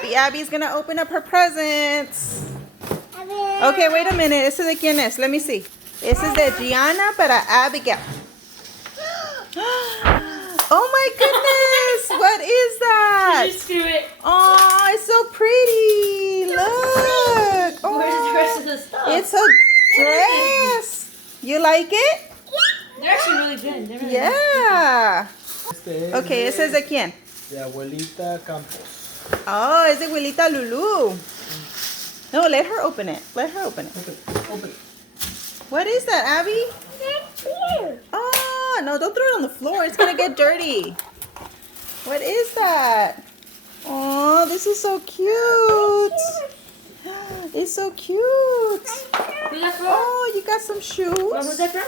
Abby's gonna open up her presents. Okay, wait a minute. ¿Ese de quién es? Let me see. Ese es de Gianna para Abigail. Oh my goodness! What is that? Just do it. Oh, it's so pretty. Look. Oh, Where's the rest of the stuff? it's a dress. You like it? They're actually really good. They're really Yeah. Este Okay, ese es de quién? de abuelita Campos. Oh, es de abuelita Lulu. No, let her open it. Let her open it. Open. What is that, Abby? Oh, no, don't throw it on the floor. It's going to get dirty. What is that? Oh, this is so cute. It's so cute. Who's that from? Oh, you got some Who's shoes. that from?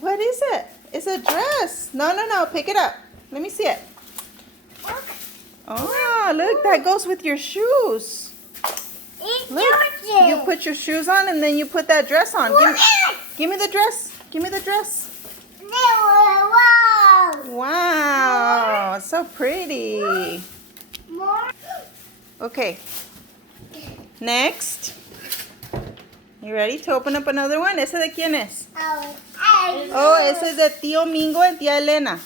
What is it? It's a dress. No. Pick it up. Let me see it. Oh, look, that goes with your shoes. Look, you put your shoes on and then you put that dress on. Give me the dress. Give me the dress. Wow, it's so pretty. Okay. Next. You ready to open up another one? ¿Ese de quién es? Oh, ese es de Tío Mingo y Tía Elena.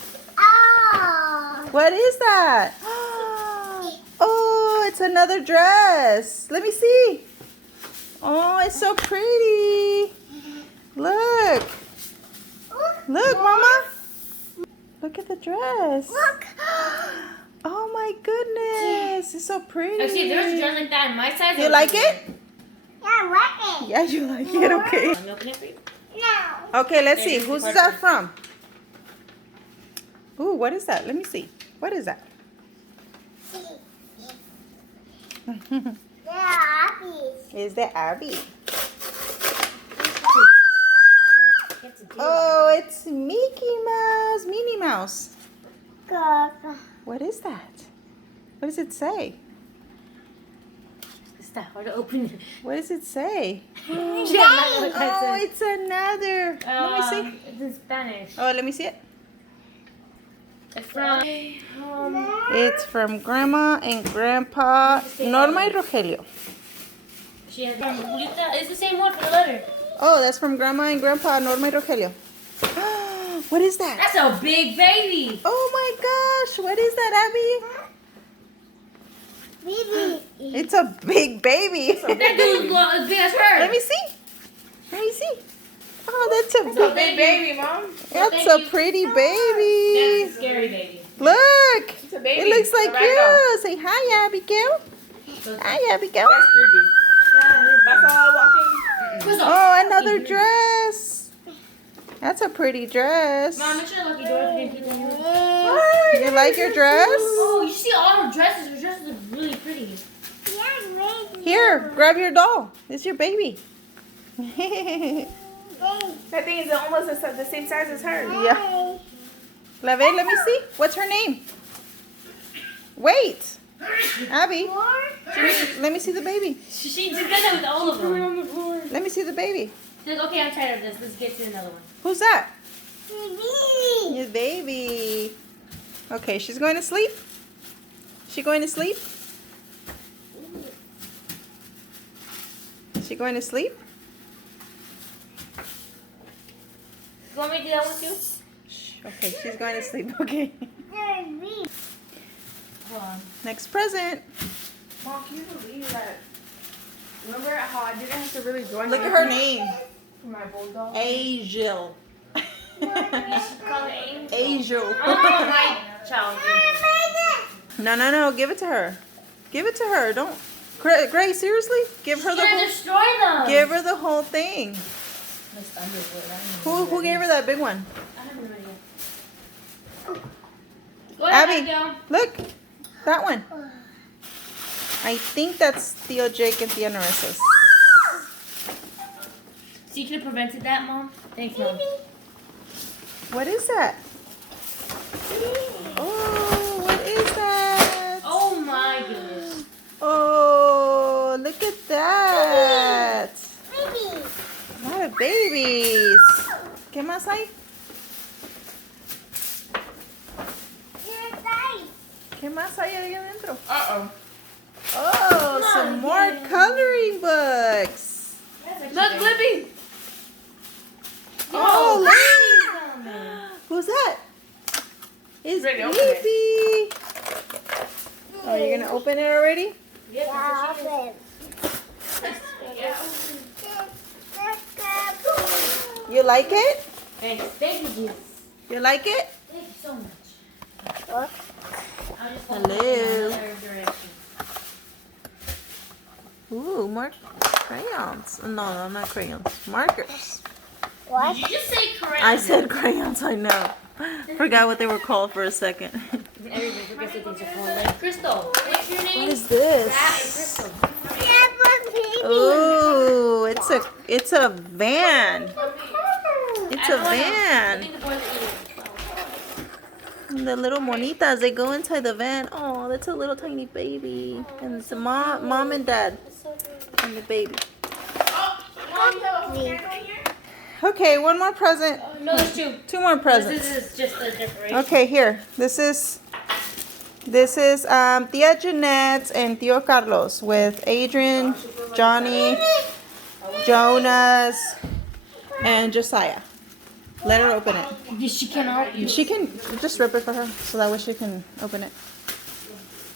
What is that? Oh, it's another dress. Let me see. Oh, it's so pretty. Look. Look, Mama. Look at the dress. Oh my goodness. It's so pretty. Actually, there's a dress like that in my size. You like it? Yeah, Yeah, you like it. Okay. Let me open it for you. No. Okay, let's see. Who's that from? Ooh, what is that? Let me see. What is that? Is that Abby? Oh, it's Mickey Mouse, Minnie Mouse. What is that? What does it say? It's that hard to open. What does it say? Oh, Oh, it's another. Let me see. It's in Spanish. Oh, let me see it. It's from. It's from Grandma and Grandpa Norma y Rogelio. She has Julieta. It's the same one for the letter. Oh, that's from Grandma and Grandpa Norma y Rogelio. What is that? That's a big baby. Oh my gosh, what is that, Abby? It's a big baby. That dude's as big as her. Let me see. Let me see. Oh, that's a So big, big baby, mom. that's a pretty That's baby. a scary baby. Look, It's a baby. it looks like Rebecca. you. Say hi, Abigail. Hi, Abigail. That's creepy. That's all walking. Oh, another dress. That's a pretty dress. Mom, make sure lucky door if you can keep it. You like your dress? Oh, you see all her dresses. Her dresses look really pretty. Here, grab your doll. It's your baby. That thing is almost the same size as her. Yeah. Let me see. What's her name? Wait. Abby. Let me see the baby. She did that with all of them. Let me see the baby. She's like, okay, I'm tired of this. Let's get to another one. Who's that? Your baby. Okay, she's going to sleep. She going to sleep? She going to sleep? You want me to do that one too? Okay, she's going to sleep. Okay. Hold on. Next present. Mom, can you believe that? Remember how I didn't have to really join Look at her name. for my bulldog? Angel. You should call it Angel. Angel. Oh, my child. No. Give it to her. Give it to her. Don't. Gray, seriously? Give her She's the gonna whole. destroy them. Give her the whole thing. Who gave her that big one? I have no idea. Go ahead, Abby. Abigail. Look, that one. I think that's Theo Jake and Tia Narissa's. So you could have prevented that, Mom? Thanks, Mom. What is that? Oh, what is that? Oh my goodness. Oh, look at that. A lot of babies. ¿Qué más hay? ¿Qué más hay ahí adentro? Uh-oh. Oh, some more coloring books. Look, Libby. Oh, look. Who's that? It's Ready to open it. Libby. Oh, you're gonna open it already? Yeah, open. You like it? Thanks. Thank you, Jesus. You like it? Thank you so much. What? I'll just Hello. hold it in another direction. Ooh, more crayons. No, not crayons. Markers. What? Did you just say correct? I said crayons, I know. Forgot what they were called for a second. Everybody forgets what things are called. Like Crystal. What's your name? What is this? That is Crystal. Ooh, it's a van. It's a I van. think the boys are eating. And the little monitas, they go inside the van. Oh, that's a little tiny baby. And it's a mom and dad and the baby. Mom, you have a fan right here? Okay, one more present. No, there's two. Two more presents. This is just a decoration. Okay, here. This is Tia Jeanette and Tio Carlos with Adrian, Johnny, Jonas, and Josiah. Let her open it. She cannot. She can just rip it for her so that way she can open it.